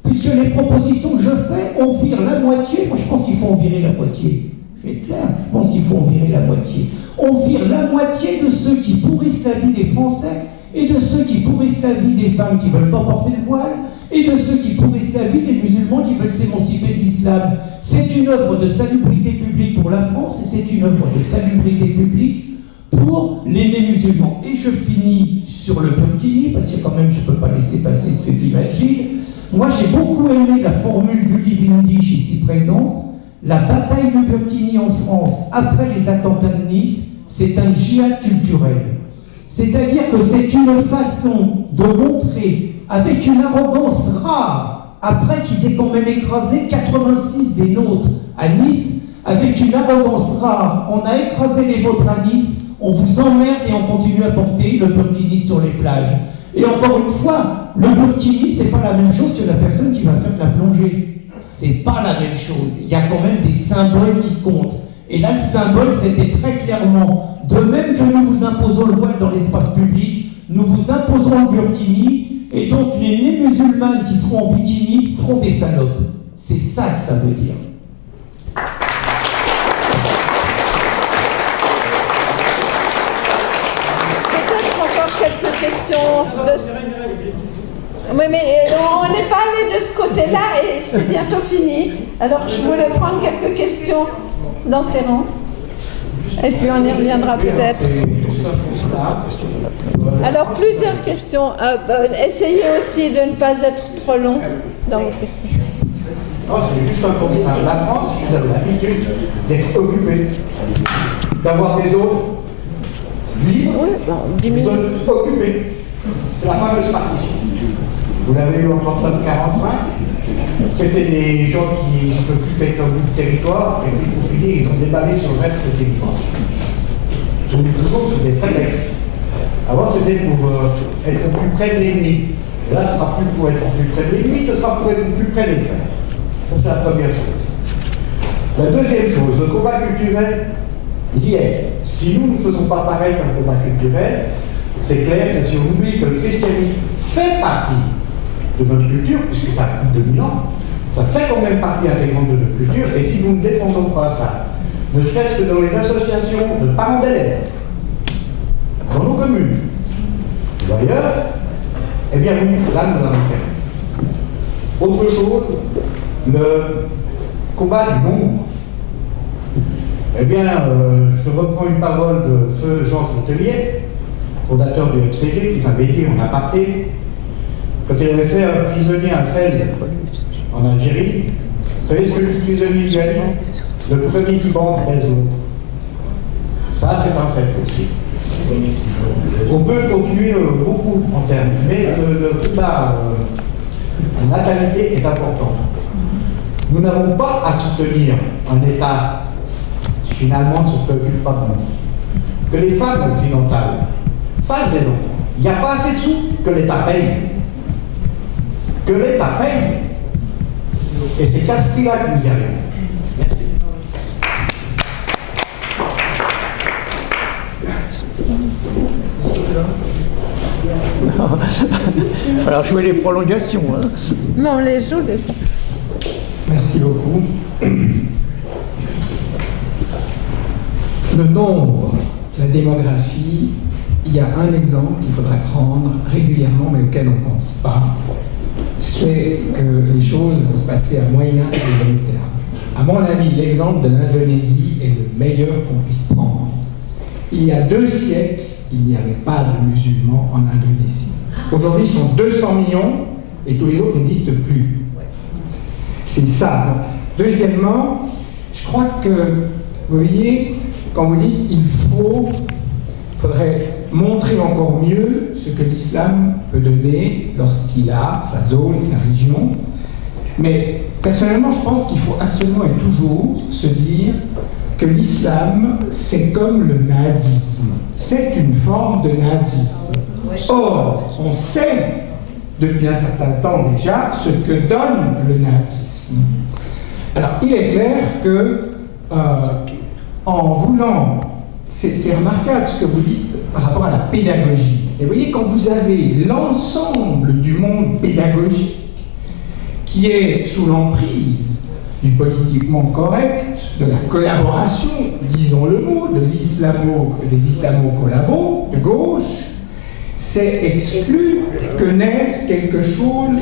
Puisque les propositions que je fais, on vire la moitié. Moi, je pense qu'il faut en virer la moitié. Je vais être clair, je pense qu'il faut en virer la moitié. On vire la moitié de ceux qui pourrissent la vie des Français et de ceux qui pourrissent la vie des femmes qui ne veulent pas porter le voile et de ceux qui pourrissent la vie des musulmans qui veulent s'émanciper de l'islam. C'est une œuvre de salubrité publique pour la France et c'est une œuvre de salubrité publique pour les musulmans. Et je finis sur le Burkini, parce que quand même je ne peux pas laisser passer ce que dit Majid. Moi j'ai beaucoup aimé la formule du Living-Dish ici présente. La bataille du Burkini en France, après les attentats de Nice, c'est un djihad culturel. C'est-à-dire que c'est une façon de montrer, avec une arrogance rare, après qu'ils aient quand même écrasé 86 des nôtres à Nice, avec une arrogance rare, on a écrasé les vôtres à Nice, on vous emmerde et on continue à porter le Burkini sur les plages. Et encore une fois, le Burkini, c'est pas la même chose que la personne qui va faire de la plongée. C'est pas la même chose. Il y a quand même des symboles qui comptent. Et là, le symbole, c'était très clairement, de même que nous vous imposons le voile dans l'espace public, nous vous imposerons le burkini, et donc les musulmanes qui seront en bikini seront des salopes. C'est ça que ça veut dire. Peut-être encore quelques questions de... Oui, mais on n'est pas allé de ce côté-là et c'est bientôt fini. Alors, je voulais prendre quelques questions dans ces rangs. Et puis, on y reviendra peut-être. Alors, plusieurs questions. Essayez aussi de ne pas être trop long dans vos questions. Non, c'est juste un constat. La France, vous avez l'habitude d'être occupée, d'avoir des zones libres, des zones occupées. C'est la fameuse partition. Vous l'avez eu en 39-45. C'était des gens qui s'occupaient comme du territoire, et puis pour finir, ils ont déballé sur le reste du territoire. Toujours sur des prétextes. Avant, c'était pour être au plus près de l'ennemi. Et là, ce sera plus pour être au plus près de l'ennemi, ce sera pour être au plus près des frères. Ça, c'est la première chose. La deuxième chose, le combat culturel, il y est. Si nous ne faisons pas pareil qu'un combat culturel, c'est clair que si on oublie que le christianisme fait partie de notre culture, puisque ça a plus de 2000 ans, ça fait quand même partie intégrante de notre culture, et si nous ne défendons pas ça, ne serait-ce que dans les associations de parents d'élèves, dans nos communes, ou ailleurs, eh bien, oui, là, nous avons perdu. Autre chose, le combat du nombre. Eh bien, je reprends une parole de feu Jean Coutelier, fondateur du FCG, qui m'avait dit en aparté, quand il avait fait un prisonnier à Fès en Algérie, vous savez ce que le prisonnier lui a dit? Le premier qui bande baise l'autre. Ça, c'est un fait aussi. On peut continuer beaucoup en termes, mais le combat en natalité est important. Nous n'avons pas à soutenir un État qui finalement ne se préoccupe pas de nous. Que les femmes occidentales fassent des enfants. Il n'y a pas assez de sous, que l'État paye. Que l'État paye. Et c'est qu'à ce prix-là que nous y arrivons. Merci. Il va falloir jouer les prolongations. Hein. Non, on les joue déjà. Merci beaucoup. Le nombre, la démographie, il y a un exemple qu'il faudrait prendre régulièrement, mais auquel on ne pense pas. C'est que les choses vont se passer à moyen et long terme. À mon avis, l'exemple de l'Indonésie est le meilleur qu'on puisse prendre. Il y a 2 siècles, il n'y avait pas de musulmans en Indonésie. Aujourd'hui, ils sont 200 millions et tous les autres n'existent plus. C'est ça. Deuxièmement, je crois que, vous voyez, quand vous dites il faudrait montrer encore mieux ce que l'islam peut donner lorsqu'il a sa zone, sa région. Mais personnellement, je pense qu'il faut absolument et toujours se dire que l'islam, c'est comme le nazisme. C'est une forme de nazisme. Or, on sait depuis un certain temps déjà ce que donne le nazisme. Alors, il est clair que, en voulant, c'est remarquable ce que vous dites par rapport à la pédagogie. Et vous voyez, quand vous avez l'ensemble du monde pédagogique qui est sous l'emprise du politiquement correct, de la collaboration, disons le mot, des islamo-collabos de gauche, c'est exclu que naisse quelque chose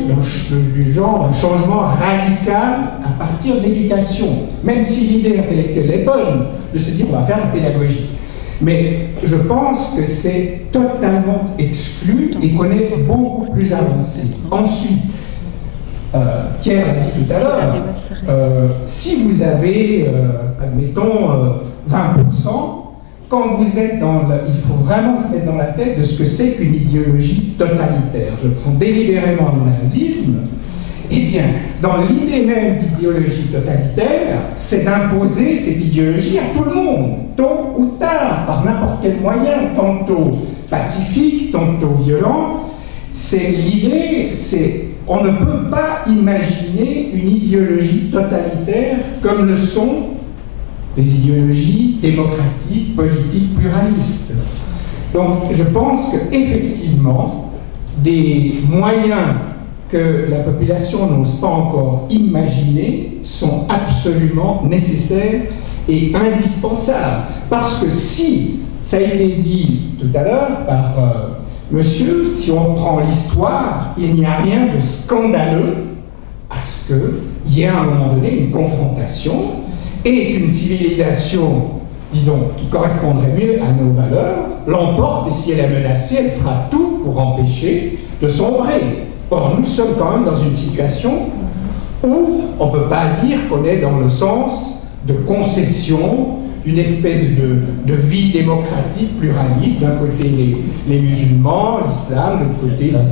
du genre un changement radical à partir de l'éducation, même si l'idée intellectuelle est bonne de se dire on va faire la pédagogie. Mais je pense que c'est totalement exclu et qu'on est beaucoup plus avancé. Ensuite, Pierre a dit tout à l'heure, si vous avez, admettons, 20%, quand vous êtes il faut vraiment se mettre dans la tête de ce que c'est qu'une idéologie totalitaire. Je prends délibérément le nazisme. Eh bien, dans l'idée même d'idéologie totalitaire, c'est d'imposer cette idéologie à tout le monde, tôt ou tard, par n'importe quel moyen, tantôt pacifique, tantôt violent. C'est l'idée, on ne peut pas imaginer une idéologie totalitaire comme le sont les idéologies démocratiques, politiques, pluralistes. Donc je pense qu'effectivement, des moyens que la population n'ose pas encore imaginer sont absolument nécessaires et indispensables. Parce que si, ça a été dit tout à l'heure par Monsieur, si on prend l'histoire, il n'y a rien de scandaleux à ce qu'il y ait à un moment donné une confrontation et qu'une civilisation, disons, qui correspondrait mieux à nos valeurs, l'emporte, et si elle est menacée, elle fera tout pour empêcher de sombrer. Or, nous sommes quand même dans une situation où on ne peut pas dire qu'on est dans le sens de concession, une espèce de vie démocratique, pluraliste, d'un côté les musulmans, l'islam, de l'autre côté, etc.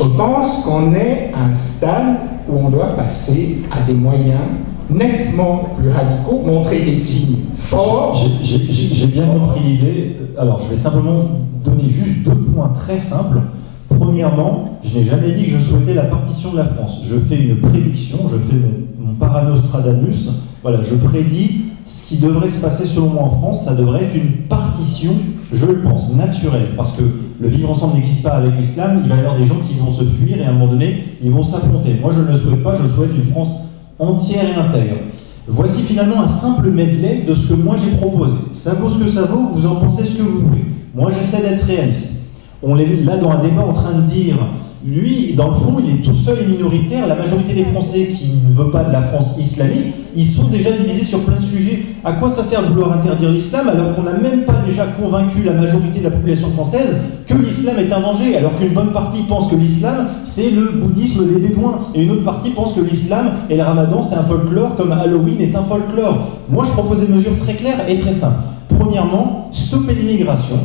Je pense qu'on est à un stade où on doit passer à des moyens nettement plus radicaux, montrer des signes forts. J'ai bien compris l'idée. Alors, je vais simplement donner juste 2 points très simples. Premièrement, je n'ai jamais dit que je souhaitais la partition de la France. Je fais une prédiction, je fais mon Paranostradamus. Voilà, je prédis ce qui devrait se passer selon moi en France. Ça devrait être une partition, je le pense, naturelle. Parce que le vivre ensemble n'existe pas avec l'islam. Il va y avoir des gens qui vont se fuir et à un moment donné, ils vont s'affronter. Moi, je ne le souhaite pas, je souhaite une France entière et intègre. Voici finalement un simple medley de ce que moi j'ai proposé. Ça vaut ce que ça vaut, vous en pensez ce que vous voulez. Moi, j'essaie d'être réaliste. On est là dans un débat en train de dire, lui, dans le fond, il est tout seul et minoritaire. La majorité des Français qui ne veulent pas de la France islamique, ils sont déjà divisés sur plein de sujets. À quoi ça sert de vouloir interdire l'islam alors qu'on n'a même pas déjà convaincu la majorité de la population française que l'islam est un danger, alors qu'une bonne partie pense que l'islam, c'est le bouddhisme des bédouins, et une autre partie pense que l'islam et le ramadan, c'est un folklore, comme Halloween est un folklore. Moi, je propose des mesures très claires et très simples. Premièrement, stopper l'immigration,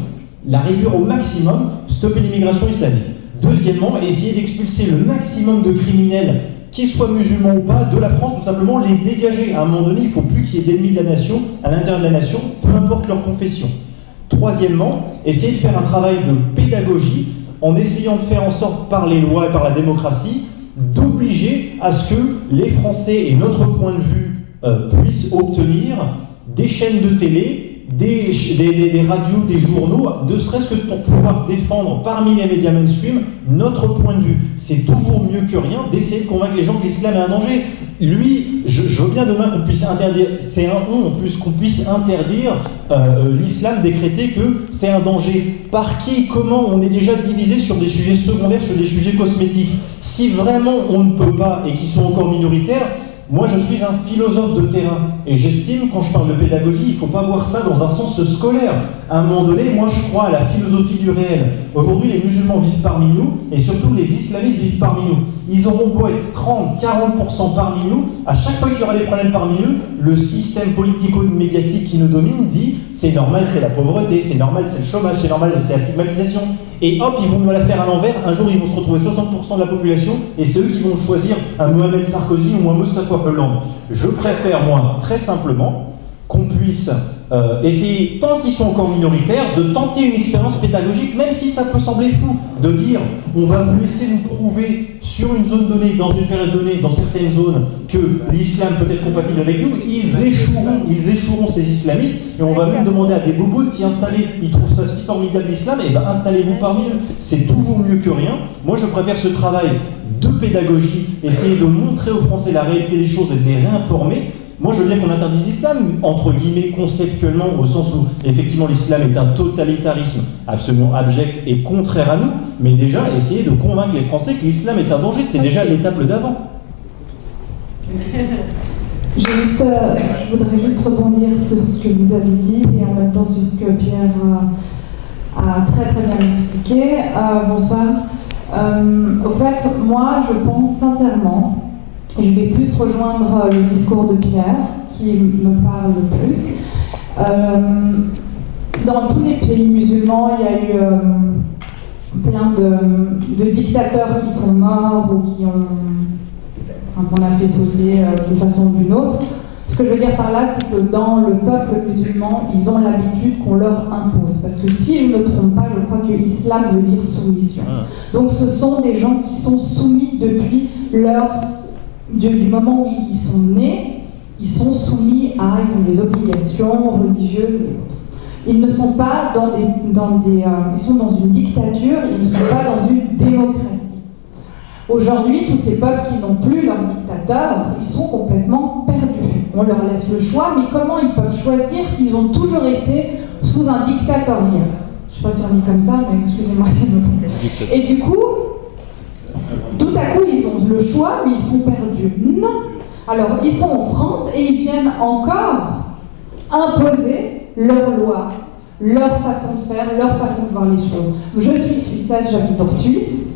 la réduire au maximum, stopper l'immigration islamique. Deuxièmement, essayer d'expulser le maximum de criminels, qu'ils soient musulmans ou pas, de la France, tout simplement les dégager. À un moment donné, il ne faut plus qu'il y ait d'ennemis de la nation, à l'intérieur de la nation, peu importe leur confession. Troisièmement, essayer de faire un travail de pédagogie, en essayant de faire en sorte, par les lois et par la démocratie, d'obliger à ce que les Français et notre point de vue puissent obtenir des chaînes de télé, des radios, des journaux, ne serait-ce que pour pouvoir défendre parmi les médias mainstream notre point de vue. C'est toujours mieux que rien d'essayer de convaincre les gens que l'islam est un danger. Lui, je veux bien demain qu'on puisse interdire, c'est un on en plus, qu'on puisse interdire l'islam, décréter que c'est un danger. Par qui, comment? On est déjà divisé sur des sujets secondaires, sur des sujets cosmétiques. Si vraiment on ne peut pas et qu'ils sont encore minoritaires, moi, je suis un philosophe de terrain et j'estime, quand je parle de pédagogie, il ne faut pas voir ça dans un sens scolaire. À un moment donné, moi, je crois à la philosophie du réel. Aujourd'hui, les musulmans vivent parmi nous et surtout les islamistes vivent parmi nous. Ils auront beau être 30-40% parmi nous, à chaque fois qu'il y aura des problèmes parmi eux, le système politico-médiatique qui nous domine dit c'est normal, c'est la pauvreté, c'est normal, c'est le chômage, c'est normal, c'est la stigmatisation. Et hop, ils vont nous la faire à l'envers. Un jour, ils vont se retrouver 60% de la population et c'est eux qui vont choisir un Mohamed Sarkozy ou un Mustafa Hollande. Je préfère, moi, très simplement, qu'on puisse essayer, tant qu'ils sont encore minoritaires, de tenter une expérience pédagogique, même si ça peut sembler fou, de dire on va vous laisser nous prouver sur une zone donnée, dans une période donnée, dans certaines zones, que l'islam peut être compatible avec nous. Ils échoueront ces islamistes et on va même demander à des bobos de s'y installer. Ils trouvent ça si formidable l'islam, et bien installez-vous parmi eux. C'est toujours mieux que rien. Moi je préfère ce travail de pédagogie, essayer de montrer aux Français la réalité des choses et de les réinformer. Moi, je veux bien qu'on interdise l'islam, entre guillemets, conceptuellement, au sens où, effectivement, l'islam est un totalitarisme absolument abject et contraire à nous, mais déjà, essayer de convaincre les Français que l'islam est un danger, c'est déjà l'étape d'avant. Je voudrais juste rebondir sur ce que vous avez dit, et en même temps sur ce que Pierre a très très bien expliqué. Bonsoir. Au fait, moi, je pense sincèrement, et je vais plus rejoindre le discours de Pierre, qui me parle le plus. Dans tous les pays musulmans, il y a eu plein de dictateurs qui sont morts ou qu'on a fait sauter d'une façon ou d'une autre. Ce que je veux dire par là, c'est que dans le peuple musulman, ils ont l'habitude qu'on leur impose. Parce que si je ne me trompe pas, je crois que l'islam veut dire soumission. Donc ce sont des gens qui sont soumis depuis du moment où ils sont nés, ils sont soumis à, ils ont des obligations religieuses et autres. Ils ne sont pas ils sont dans une dictature, ils ne sont pas dans une démocratie. Aujourd'hui, tous ces peuples qui n'ont plus leur dictateur, ils sont complètement perdus. On leur laisse le choix, mais comment ils peuvent choisir s'ils ont toujours été sous un dictatorial? je ne sais pas si on dit comme ça, mais excusez-moi si je me trompe. Et du coup, tout à coup, ils ont le choix, mais ils sont perdus. Non. Alors, ils sont en France et ils viennent encore imposer leurs lois, leur façon de faire, leur façon de voir les choses. Je suis suissesse, j'habite en Suisse,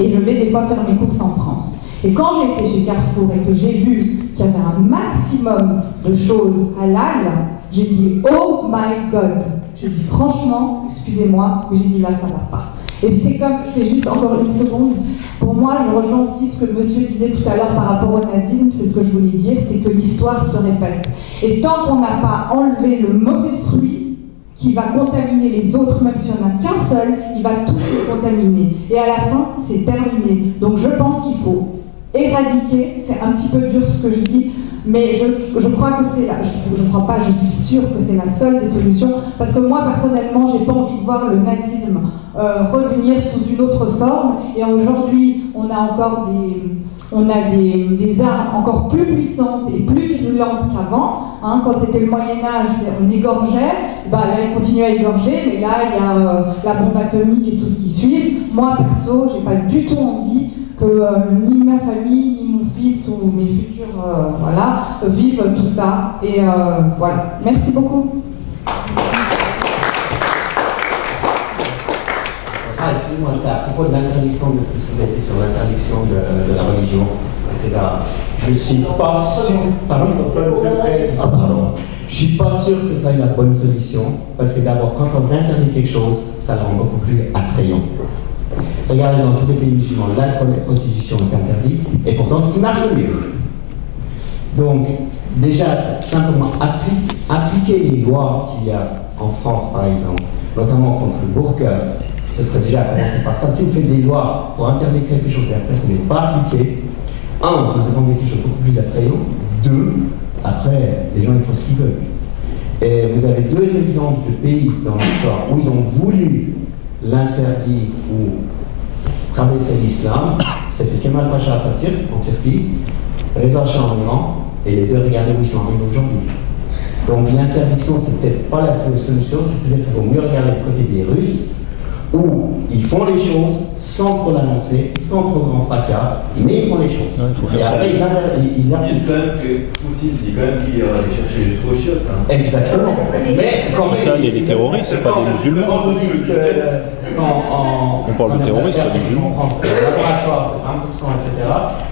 et je vais des fois faire mes courses en France. Et quand j'ai été chez Carrefour et que j'ai vu qu'il y avait un maximum de choses halal, j'ai dit « Oh my God !» J'ai dit « Franchement, excusez-moi, mais j'ai dit « Là, ça va pas ». Et puis c'est comme, je fais juste encore une seconde, pour moi, je rejoins aussi ce que le monsieur disait tout à l'heure par rapport au nazisme, c'est ce que je voulais dire, c'est que l'histoire se répète. Et tant qu'on n'a pas enlevé le mauvais fruit qui va contaminer les autres, même si on n'a qu'un seul, il va tous les contaminer. Et à la fin, c'est terminé. Donc je pense qu'il faut éradiquer, c'est un petit peu dur ce que je dis, mais je crois que c'est je crois pas, je suis sûre que c'est la seule des solutions, parce que moi personnellement, j'ai pas envie de voir le nazisme revenir sous une autre forme, et aujourd'hui, on a encore des armes encore plus puissantes et plus virulentes qu'avant. Hein, quand c'était le Moyen-Âge, on égorgeait, là ils continuent à égorger, mais là il y a la bombe atomique et tout ce qui suit. Moi perso, j'ai pas du tout envie que ni ma famille, ni mon fils ou mes futurs vivent tout ça. Et voilà. Merci beaucoup. Excusez-moi, c'est à propos de l'interdiction de ce que vous avez dit sur l'interdiction de la religion, etc. Je suis pas sûr. Pardon. Je suis pas sûr que ce soit la bonne solution, parce que d'abord, quand on interdit quelque chose, ça le rend beaucoup plus attrayant. Regardez, dans tous les pays musulmans, l'alcool et la prostitution est interdit, et pourtant ce qui marche le mieux. Donc, déjà, simplement appliquer les lois qu'il y a en France, par exemple, notamment contre le burqa, ce serait déjà à commencer par ça. Si vous faites des lois pour interdire quelque chose et après ce n'est pas appliqué, un, vous avez quelque chose de beaucoup plus attrayant, deux, après, les gens ils font ce qu'ils veulent. Et vous avez deux exemples de pays dans l'histoire où ils ont voulu l'interdire ou traverser l'islam. C'était Kemal Pacha Atatürk en Turquie, Reza Shah en Iran, et les deux, regardez où ils sont arrivés aujourd'hui. Donc l'interdiction, c'est peut-être pas la solution, c'est peut-être qu'il vaut mieux regarder le côté des Russes, où ils font les choses sans trop l'annoncer, sans trop grand fracas, mais ils font les choses. Ouais, et après, ils disent quand même que Poutine dit quand même qu'il ira aller chercher jusqu'au chiottes. Hein. Exactement. Mais quand ça, il y a des terroristes, c'est pas des musulmans. Quand vous dites que on parle de terroristes, pas des musulmans. En France, le laboratoire de 1%, etc.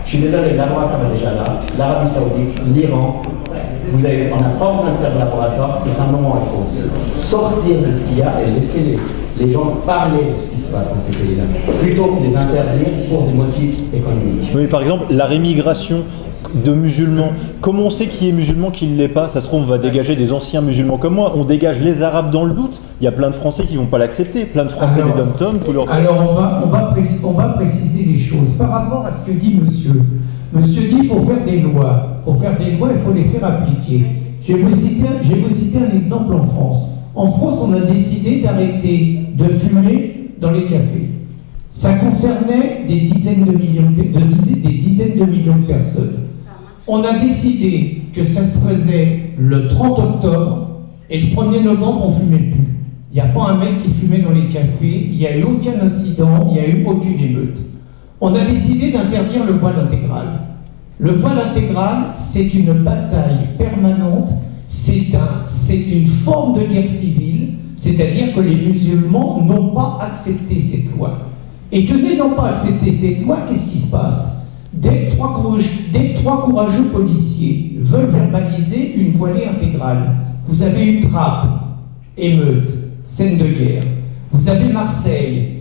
Je suis désolé, le laboratoire est déjà là. L'Arabie Saoudite, l'Iran. On n'a pas besoin de faire de laboratoire, c'est simplement il faut sortir de ce qu'il y a et laisser les gens parler de ce qui se passe dans ces pays-là, plutôt que les interdire pour des motifs économiques. Oui, par exemple, la rémigration de musulmans, comment on sait qui est musulman, qui ne l'est pas? Ça se trouve, on va dégager des anciens musulmans comme moi, on dégage les Arabes dans le doute, il y a plein de Français qui ne vont pas l'accepter, plein de Français des dom-toms, tout leur... Alors on va préciser les choses. Par rapport à ce que dit monsieur, monsieur dit qu'il faut faire des lois. Pour faire des lois, il faut les faire appliquer. Je vais vous citer un exemple en France. En France, on a décidé d'arrêter de fumer dans les cafés. Ça concernait des dizaines de millions de personnes. On a décidé que ça se faisait le 30 octobre et le 1er novembre, on ne fumait plus. Il n'y a pas un mec qui fumait dans les cafés, il n'y a eu aucun incident, il n'y a eu aucune émeute. On a décidé d'interdire le voile intégral. Le voile intégral, c'est une bataille permanente, c'est une forme de guerre civile, c'est-à-dire que les musulmans n'ont pas accepté cette loi. Et que n'ayant pas accepté cette loi, qu'est-ce qui se passe? Dès que trois courageux policiers veulent verbaliser une voilée intégrale, vous avez eu trappe, émeute, scène de guerre. Vous avez Marseille,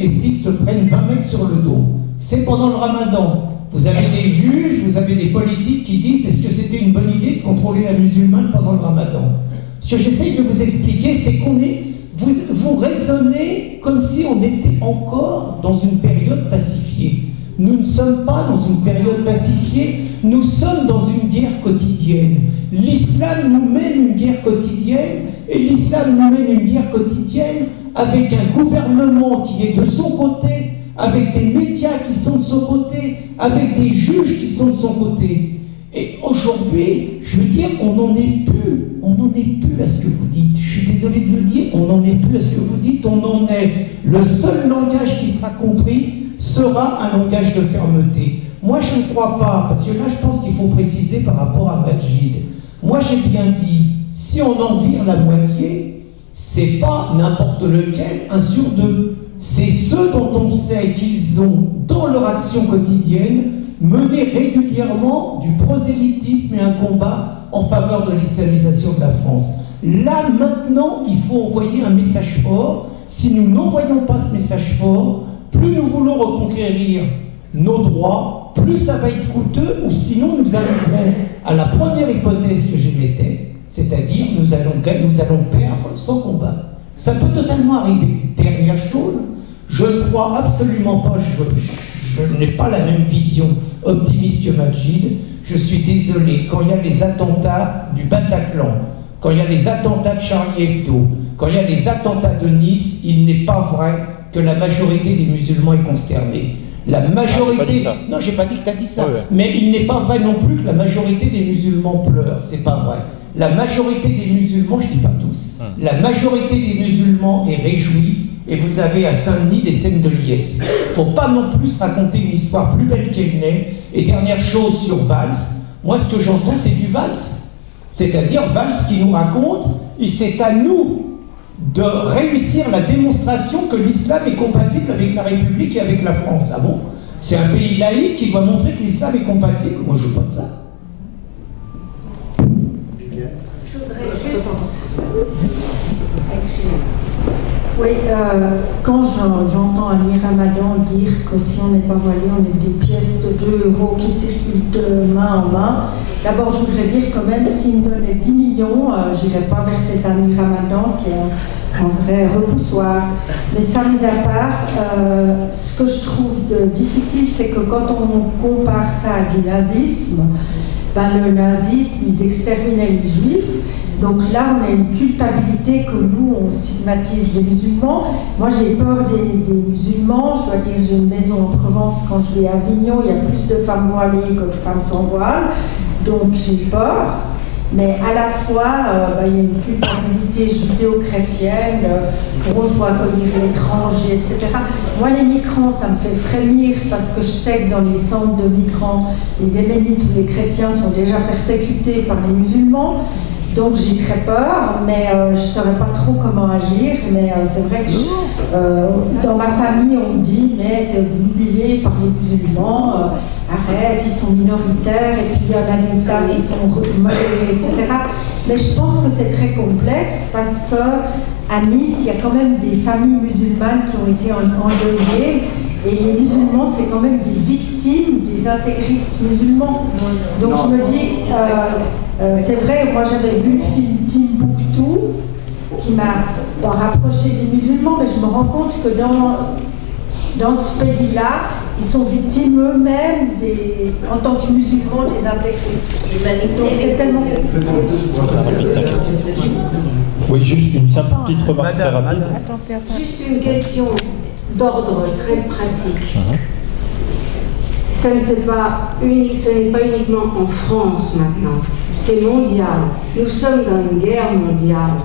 les flics se prennent 20 mecs sur le dos. C'est pendant le ramadan. Vous avez des juges, vous avez des politiques qui disent est-ce que c'était une bonne idée de contrôler la musulmane pendant le ramadan? Ce que j'essaye de vous expliquer, c'est vous raisonnez comme si on était encore dans une période pacifiée. Nous ne sommes pas dans une période pacifiée, nous sommes dans une guerre quotidienne. L'islam nous mène une guerre quotidienne, et l'islam nous mène une guerre quotidienne avec un gouvernement qui est de son côté, avec des médias qui sont de son côté, avec des juges qui sont de son côté. Et aujourd'hui, je veux dire, on n'en est plus à ce que vous dites. Je suis désolé de le dire, on n'en est plus à ce que vous dites, on en est. Le seul langage qui sera compris sera un langage de fermeté. Moi, je ne crois pas, parce que là, je pense qu'il faut préciser par rapport à Majid. Moi, j'ai bien dit, si on en vire la moitié, c'est pas n'importe lequel, 1 sur 2. C'est ceux dont on sait qu'ils ont, dans leur action quotidienne, mené régulièrement du prosélytisme et un combat en faveur de l'islamisation de la France. Là, maintenant, il faut envoyer un message fort. Si nous n'envoyons pas ce message fort, plus nous voulons reconquérir nos droits, plus ça va être coûteux, ou sinon nous arriverons à la première hypothèse que j'émettais, c'est-à-dire nous allons perdre sans combat. Ça peut totalement arriver. Dernière chose, je ne crois absolument pas, je n'ai pas la même vision optimiste que Majid. Je suis désolé, quand il y a les attentats du Bataclan, quand il y a les attentats de Charlie Hebdo, quand il y a les attentats de Nice, il n'est pas vrai que la majorité des musulmans est consternée. La majorité... Non, j'ai pas dit que tu as dit ça. Ouais. Mais il n'est pas vrai non plus que la majorité des musulmans pleurent. C'est pas vrai. La majorité des musulmans, je dis pas tous, la majorité des musulmans est réjouie, et vous avez à Saint-Denis des scènes de liesse. Il ne faut pas non plus raconter une histoire plus belle qu'elle n'est. Et dernière chose sur Valls, moi ce que j'entends c'est du Valls. C'est-à-dire Valls qui nous raconte, et c'est à nous de réussir la démonstration que l'islam est compatible avec la République et avec la France. Ah bon? C'est un pays laïque qui doit montrer que l'islam est compatible. Moi je ne veux pas de ça. Je voudrais juste... Oui, quand j'entends Annie Ramadan dire que si on n'est pas voilé, on est des pièces de 2 € qui circulent de main en main, d'abord je voudrais dire quand même, s'il me donnait 10 millions, je n'irais pas vers cet Annie Ramadan qui est un vrai repoussoir. Mais ça, mis à part, ce que je trouve difficile, c'est que quand on compare ça à du nazisme, ben, le nazisme, ils exterminaient les juifs. Donc là, on a une culpabilité que nous, on stigmatise les musulmans. Moi, j'ai peur des musulmans. Je dois dire, j'ai une maison en Provence. Quand je vais à Avignon, il y a plus de femmes voilées que de femmes sans voile. Donc j'ai peur. Mais à la fois, il y a une culpabilité judéo-chrétienne. Pour eux, il faut accueillir l'étranger, etc. Moi, les migrants, ça me fait frémir parce que je sais que dans les centres de migrants, les Yéménites ou les chrétiens sont déjà persécutés par les musulmans. Donc j'ai très peur, mais je ne saurais pas trop comment agir. Mais c'est vrai que dans ma famille, on me dit, mais t'es humilié par les musulmans, arrête, ils sont minoritaires, et puis il y en a des tas qui sont modérés, etc. Mais je pense que c'est très complexe parce qu'à Nice, il y a quand même des familles musulmanes qui ont été endeuillées. Et les musulmans, c'est quand même des victimes des intégristes musulmans. Donc je me dis, c'est vrai, moi j'avais vu le film Timbuktu, qui m'a rapproché des musulmans, mais je me rends compte que dans ce pays-là, ils sont victimes eux-mêmes, en tant que musulmans, des intégristes. Donc c'est tellement... Oui, juste une simple petite remarque très rapide. Juste une question d'ordre très pratique. Ce n'est pas uniquement en France maintenant, c'est mondial. Nous sommes dans une guerre mondiale.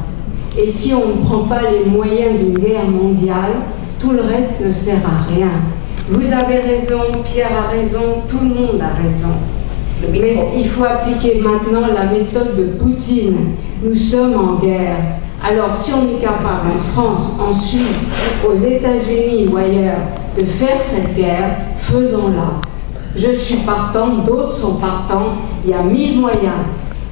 Et si on ne prend pas les moyens d'une guerre mondiale, tout le reste ne sert à rien. Vous avez raison, Pierre a raison, tout le monde a raison. Mais il faut appliquer maintenant la méthode de Poutine. Nous sommes en guerre. Alors si on est capable en France, en Suisse, aux États-Unis ou ailleurs de faire cette guerre, faisons-la. Je suis partant, d'autres sont partants, il y a 1000 moyens.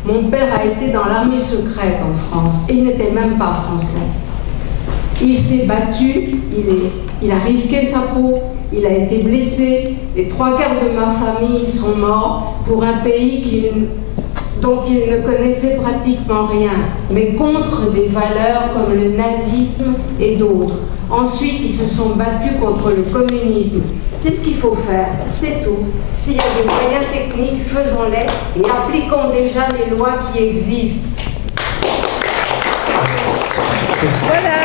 Mon père a été dans l'armée secrète en France, et il n'était même pas français. Il s'est battu, il a risqué sa peau, il a été blessé, les 3 quarts de ma famille sont morts pour un pays dont il ne connaissait pratiquement rien, mais contre des valeurs comme le nazisme et d'autres. Ensuite, ils se sont battus contre le communisme. C'est ce qu'il faut faire, c'est tout. S'il y a des moyens techniques, faisons-les et appliquons déjà les lois qui existent. Voilà.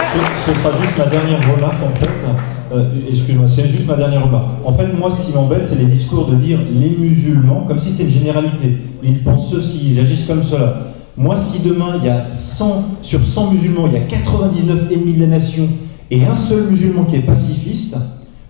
Ce sera juste ma dernière remarque en fait. Excuse-moi, c'est juste ma dernière remarque. En fait, moi, ce qui m'embête, c'est les discours de dire les musulmans, comme si c'était une généralité. Ils pensent ceci, ils agissent comme cela. Moi, si demain, il y a 100, sur 100 musulmans, il y a 99 ennemis de la nation et un seul musulman qui est pacifiste,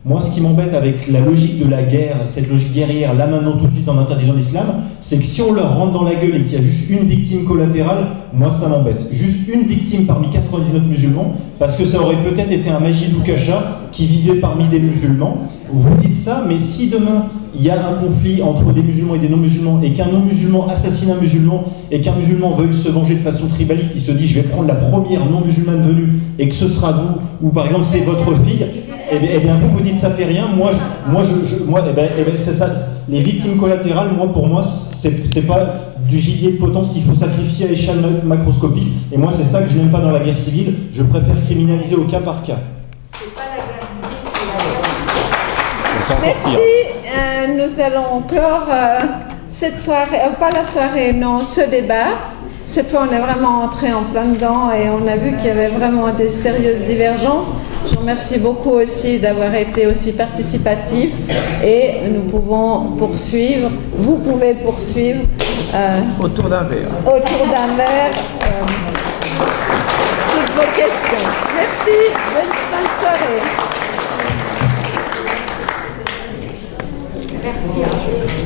moi, ce qui m'embête avec la logique de la guerre, cette logique guerrière, là maintenant tout de suite en interdisant l'islam, c'est que si on leur rentre dans la gueule et qu'il y a juste une victime collatérale, moi ça m'embête. Juste une victime parmi 99 musulmans, parce que ça aurait peut-être été un Majid Boukacha qui vivait parmi des musulmans. Vous dites ça, mais si demain il y a un conflit entre des musulmans et des non-musulmans, et qu'un non-musulman assassine un musulman, et qu'un musulman veuille se venger de façon tribaliste, il se dit je vais prendre la première non-musulmane venue, et que ce sera vous, ou par exemple c'est votre fille, eh bien vous dites ça fait rien, c'est ça, les victimes collatérales, pour moi c'est pas du gibier de potence qu'il faut sacrifier à échelle macroscopique, et moi c'est ça que je n'aime pas dans la guerre civile, je préfère criminaliser au cas par cas. C'est pas la guerre civile, c'est la guerre. Merci. Nous allons clore cette soirée, pas la soirée, non, ce débat. Cette fois, on est vraiment entré en plein dedans et on a vu qu'il y avait vraiment des sérieuses divergences. Je vous remercie beaucoup aussi d'avoir été aussi participatif et nous pouvons poursuivre, vous pouvez poursuivre autour d'un verre. Autour d'un verre, toutes vos questions. Merci, bonne fin de soirée. Merci.